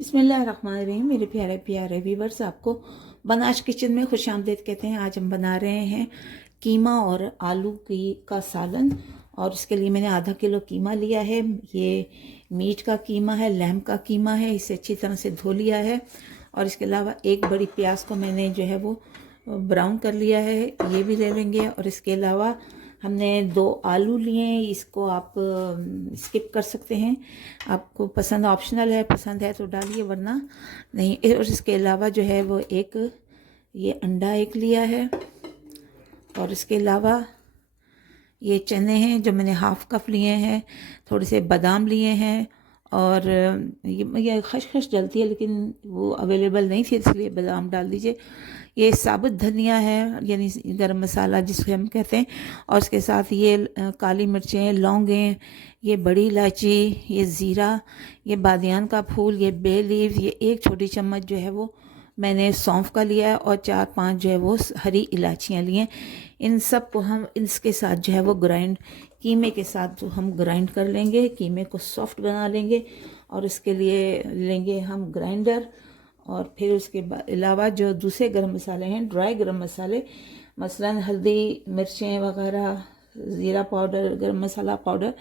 बिस्मिल्लाहिर्रहमानिर्रहीम। मेरे प्यारे प्यारे व्यूवर्स, आपको बनाश किचन में खुशामदीद कहते हैं। आज हम बना रहे हैं कीमा और आलू का सालन। और इसके लिए मैंने आधा किलो कीमा लिया है। ये मीट का कीमा है, लैम्ब का कीमा है। इसे अच्छी तरह से धो लिया है। और इसके अलावा एक बड़ी प्याज को मैंने जो है वो ब्राउन कर लिया है, ये भी ले लेंगे। और इसके अलावा हमने 2 आलू लिए हैं। इसको आप स्किप कर सकते हैं, आपको पसंद ऑप्शनल है, पसंद है तो डालिए वरना नहीं। और इसके अलावा जो है वो एक ये अंडा एक लिया है। और इसके अलावा ये चने हैं जो मैंने हाफ कप लिए हैं। थोड़े से बादाम लिए हैं। और ये खशखश डलती है लेकिन वो अवेलेबल नहीं थी, इसलिए बादाम डाल दीजिए। ये साबुत धनिया है, यानी गरम मसाला जिसको हम कहते हैं। और इसके साथ ये काली मिर्चें, लौंगें, ये बड़ी इलायची, ये ज़ीरा, ये बादियान का फूल, ये बे लीव, ये 1 छोटी चम्मच जो है वो मैंने सौंफ का लिया है। और 4-5 जो है वो हरी इलायचियाँ ली हैं। इन सब को हम इसके साथ जो है वो कीमे के साथ जो हम ग्राइंड कर लेंगे, कीमे को सॉफ्ट बना लेंगे। और इसके लिए लेंगे हम ग्राइंडर। और फिर उसके अलावा जो दूसरे गरम मसाले हैं, ड्राई गरम मसाले, मसलन हल्दी, मिर्चें वगैरह, ज़ीरा पाउडर, गरम मसाला पाउडर,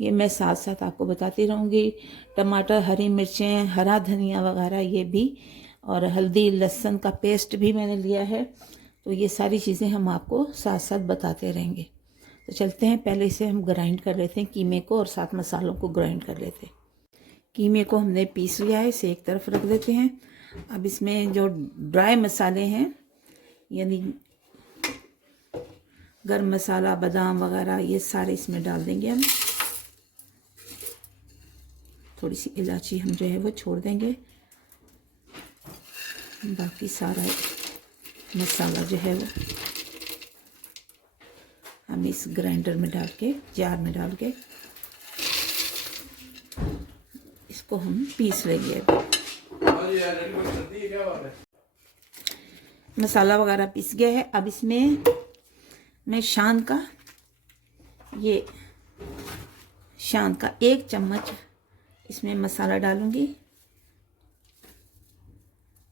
ये मैं साथ साथ आपको बताती रहूँगी। टमाटर, हरी मिर्चें, हरा धनिया वगैरह ये भी, और हल्दी, लहसुन का पेस्ट भी मैंने लिया है। तो ये सारी चीज़ें हम आपको साथ साथ बताते रहेंगे। तो चलते हैं, पहले इसे हम ग्राइंड कर लेते हैं कीमे को, और साथ मसालों को ग्राइंड कर लेते हैं। कीमे को हमने पीस लिया है, इसे एक तरफ रख देते हैं। अब इसमें जो ड्राई मसाले हैं, यानी गरम मसाला, बादाम वगैरह, ये सारे इसमें डाल देंगे हम। थोड़ी सी इलायची हम जो है वो छोड़ देंगे। बाकी सारा मसाला जो है वो हम इस ग्राइंडर में डाल के, जार में डाल के इसको हम पीस लेंगे। मसाला वगैरह पीस गया है। अब इसमें मैं शान का 1 चम्मच इसमें मसाला डालूंगी।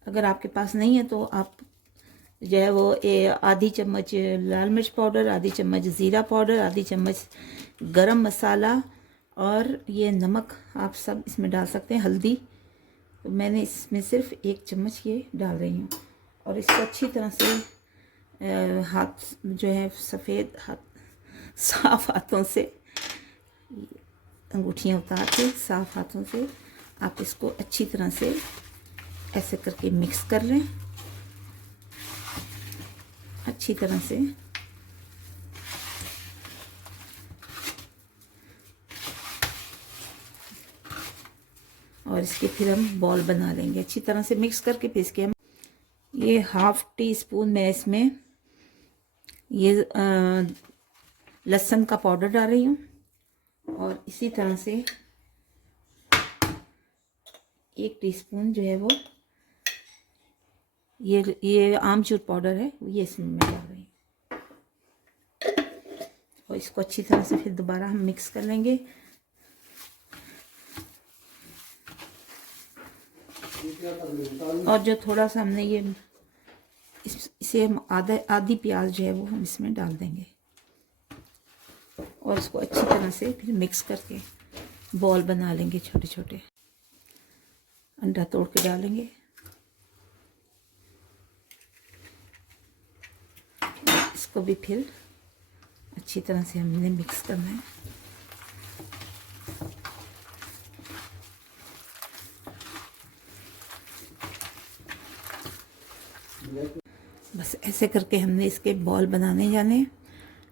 अगर आपके पास नहीं है तो आप जो है वो आधी चम्मच लाल मिर्च पाउडर, आधी चम्मच ज़ीरा पाउडर, आधी चम्मच गरम मसाला, और ये नमक आप सब इसमें डाल सकते हैं। हल्दी तो मैंने इसमें सिर्फ 1 चम्मच ये डाल रही हूँ। और इसको अच्छी तरह से हाथ जो है सफ़ेद हाथ, साफ हाथों से, अंगूठियाँ उतार के साफ हाथों से आप इसको अच्छी तरह से ऐसे करके मिक्स कर लें अच्छी तरह से। और इसके फिर हम बॉल बना लेंगे। अच्छी तरह से मिक्स करके फिर इसके हम ये 1/2 टीस्पून मैं इसमें ये लहसुन का पाउडर डाल रही हूँ। और इसी तरह से 1 टीस्पून जो है वो ये आमचूर पाउडर है, ये इसमें मैं डाल रही हूँ। और इसको अच्छी तरह से फिर दोबारा हम मिक्स कर लेंगे। और जो थोड़ा सा हमने ये इसे हम आधी प्याज जो है वो हम इसमें डाल देंगे। और इसको अच्छी तरह से फिर मिक्स करके बॉल बना लेंगे छोटे छोटे। अंडा तोड़ के डालेंगे। इसको भी फिर अच्छी तरह से हमने मिक्स करना है। बस ऐसे करके हमने इसके बॉल बनाने जाने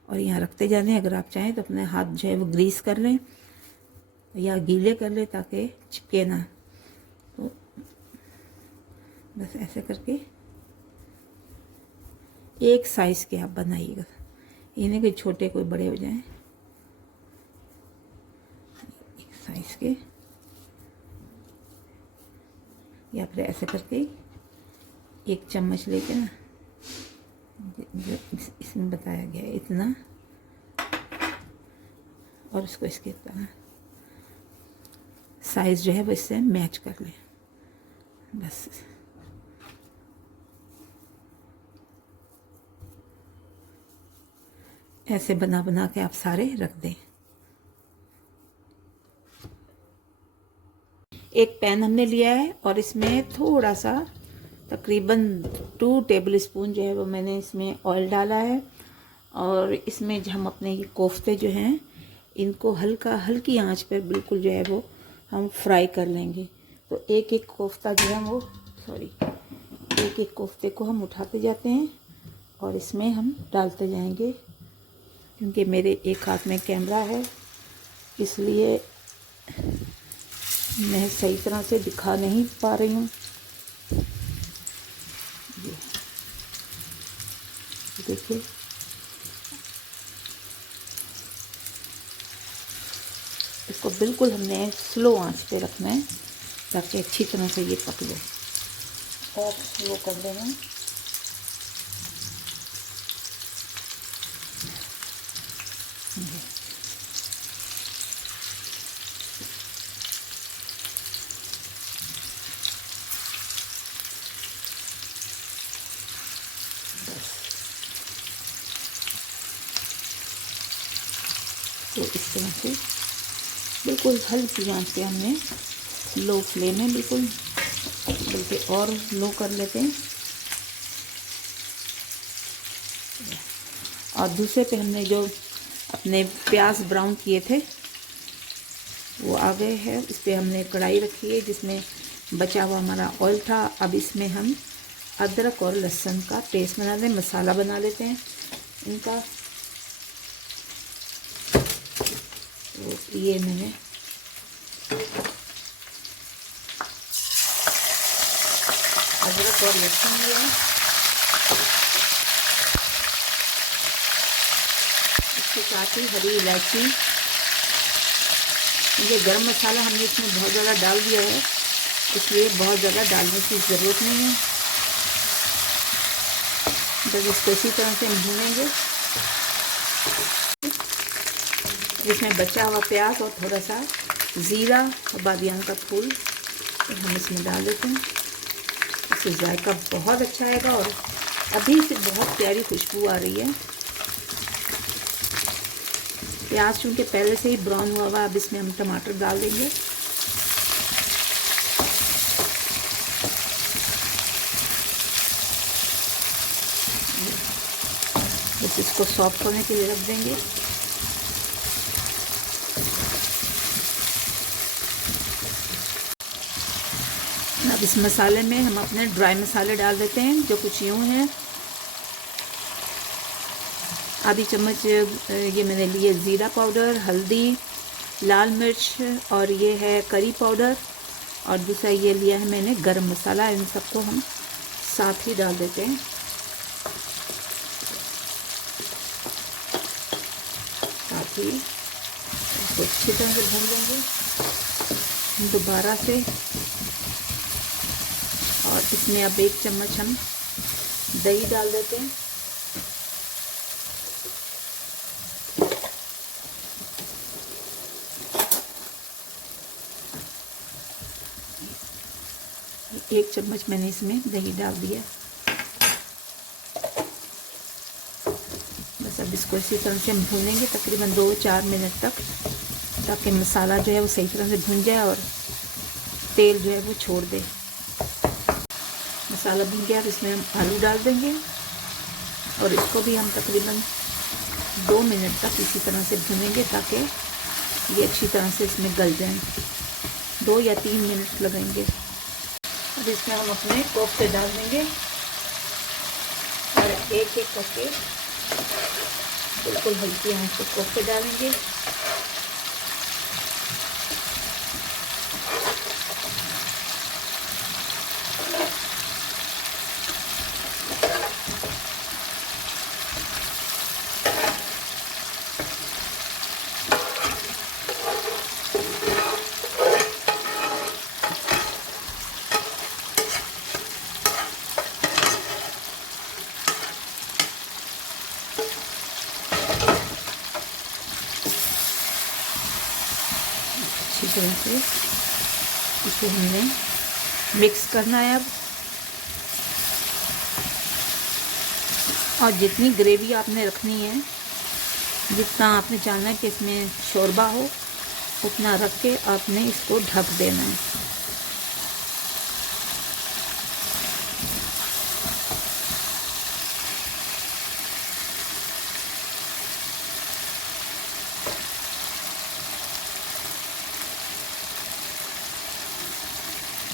और यहाँ रखते जाने। अगर आप चाहें तो अपने हाथ जो है वो ग्रीस कर लें या गीले कर लें ताकि चिपके ना। तो बस ऐसे करके एक साइज़ के आप बनाइएगा, ये नहीं कि छोटे कोई बड़े हो जाएं। एक साइज़ के, या फिर ऐसे करके 1 चम्मच लेके ना, जो इसमें बताया गया है इतना, और इसको इसके तरह साइज़ जो है वो इससे मैच कर लें। बस ऐसे बना बना के आप सारे रख दें। एक पैन हमने लिया है और इसमें थोड़ा सा तकरीबन 2 टेबल स्पून जो है वो मैंने इसमें ऑयल डाला है। और इसमें जो हम अपने ये कोफ्ते जो हैं इनको हल्की आंच पर बिल्कुल जो है वो हम फ्राई कर लेंगे। तो एक एक कोफ्ता जो है वो एक एक कोफ्ते को हम उठाते जाते हैं और इसमें हम डालते जाएंगे। क्योंकि मेरे एक हाथ में कैमरा है इसलिए मैं सही तरह से दिखा नहीं पा रही हूँ। देखिए इसको बिल्कुल हमने स्लो आंच पे रखना है ताकि अच्छी तरह से ये पक ले। और स्लो कर देना। तो इस तरह से बिल्कुल हल्की आंच पे हमने लो फ्लेम में बिल्कुल बल्कि और लो कर लेते हैं। और दूसरे पे हमने जो अपने प्याज ब्राउन किए थे वो आ गए हैं। इस पर हमने कढ़ाई रखी है जिसमें बचा हुआ हमारा ऑयल था। अब इसमें हम अदरक और लहसुन का पेस्ट बना लें, मसाला बना लेते हैं इनका। तो ये मैंने अदरक और लहसुन लिया है। इसके साथ ही हरी इलायची, ये गरम मसाला हमने इसमें बहुत ज़्यादा डाल दिया है इसलिए बहुत ज़्यादा डालने की ज़रूरत नहीं है। जब इसको इसी तरह से भूनेंगे जिसमें बचा हुआ प्याज और थोड़ा सा ज़ीरा और बादियान का फूल तो हम इसमें डाल देते हैं। इससे जायका बहुत अच्छा आएगा और अभी से बहुत प्यारी खुशबू आ रही है। प्याज चूँकि पहले से ही ब्राउन हुआ हुआ, अब इसमें हम टमाटर डाल देंगे। बस इसको सॉफ्ट होने के लिए रख देंगे। अब इस मसाले में हम अपने ड्राई मसाले डाल देते हैं जो कुछ यूँ हैं। आधी चम्मच ये मैंने लिए ज़ीरा पाउडर, हल्दी, लाल मिर्च और ये है करी पाउडर और दूसरा ये लिया है मैंने गरम मसाला। इन सबको हम साथ ही डाल देते हैं। साथ ही इसको अच्छी तरह से भून लेंगे दोबारा से। और इसमें अब 1 चम्मच हम दही डाल देते हैं। एक चम्मच मैंने इसमें दही डाल दिया। बस अब इसको इसी तरह से हम भूनेंगे तकरीबन 2-4 मिनट तक ताकि मसाला जो है वो सही तरह से भुन जाए और तेल जो है वो छोड़ दे। मसाला भुन गया, अब इसमें हम आलू डाल देंगे और इसको भी हम तकरीबन 2 मिनट तक इसी तरह से भुनेंगे ताकि ये अच्छी तरह से इसमें गल जाए। 2 या 3 मिनट लगेंगे। अब इसमें हम अपने कोफ्ते डाल देंगे और एक एक करके बिल्कुल हल्की आंच पे कोफ्ते डालेंगे। अच्छी तरह से इसे हमने मिक्स करना है अब। और जितनी ग्रेवी आपने रखनी है, जितना आपने जानना है कि इसमें शोरबा हो, उतना रख के आपने इसको ढक देना है।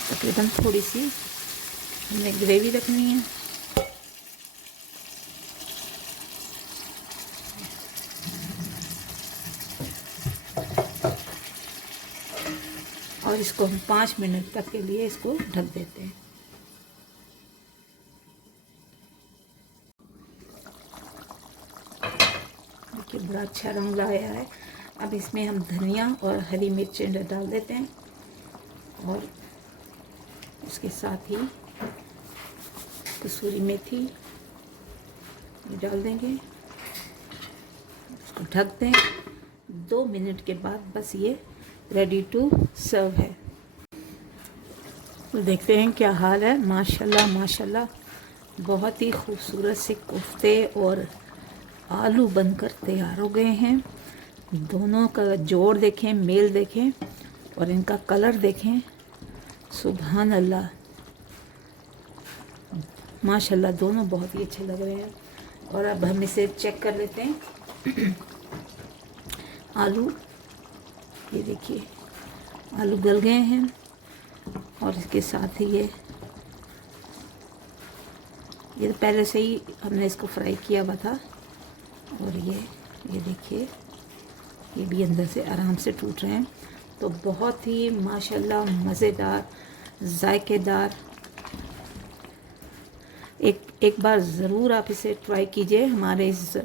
तकरीबन थोड़ी सी हमने ग्रेवी रखनी है। और इसको हम 5 मिनट तक के लिए इसको ढक देते हैं। देखिए बड़ा अच्छा रंग आया है। अब इसमें हम धनिया और हरी मिर्चें डाल देते हैं और इसके साथ ही कसूरी मेथी डाल देंगे। इसको ढक दें। 2 मिनट के बाद बस ये रेडी टू सर्व है। तो देखते हैं क्या हाल है। माशाल्लाह माशाल्लाह, बहुत ही खूबसूरत से कोफ्ते और आलू बनकर तैयार हो गए हैं। दोनों का जोड़ देखें, मेल देखें और इनका कलर देखें। सुभान अल्लाह, माशाल्लाह, दोनों बहुत ही अच्छे लग रहे हैं। और अब हम इसे चेक कर लेते हैं। आलू, ये देखिए आलू गल गए हैं और इसके साथ ही ये तो पहले से ही हमने इसको फ्राई किया हुआ था। और ये देखिए, ये भी अंदर से आराम से टूट रहे हैं। तो बहुत ही माशाल्लाह मज़ेदार, जायकेदार। एक बार ज़रूर आप इसे ट्राई कीजिए हमारे इस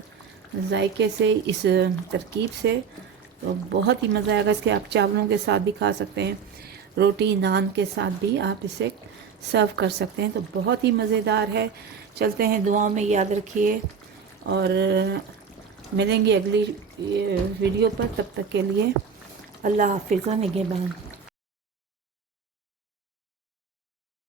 जायके से, इस तरकीब से। तो बहुत ही मज़ा आएगा। इसके आप चावलों के साथ भी खा सकते हैं, रोटी नान के साथ भी आप इसे सर्व कर सकते हैं। तो बहुत ही मज़ेदार है। चलते हैं, दुआओं में याद रखिए और मिलेंगे अगली वीडियो पर। तब तक के लिए अल्लाह हाफ़िज़ व निगहबान।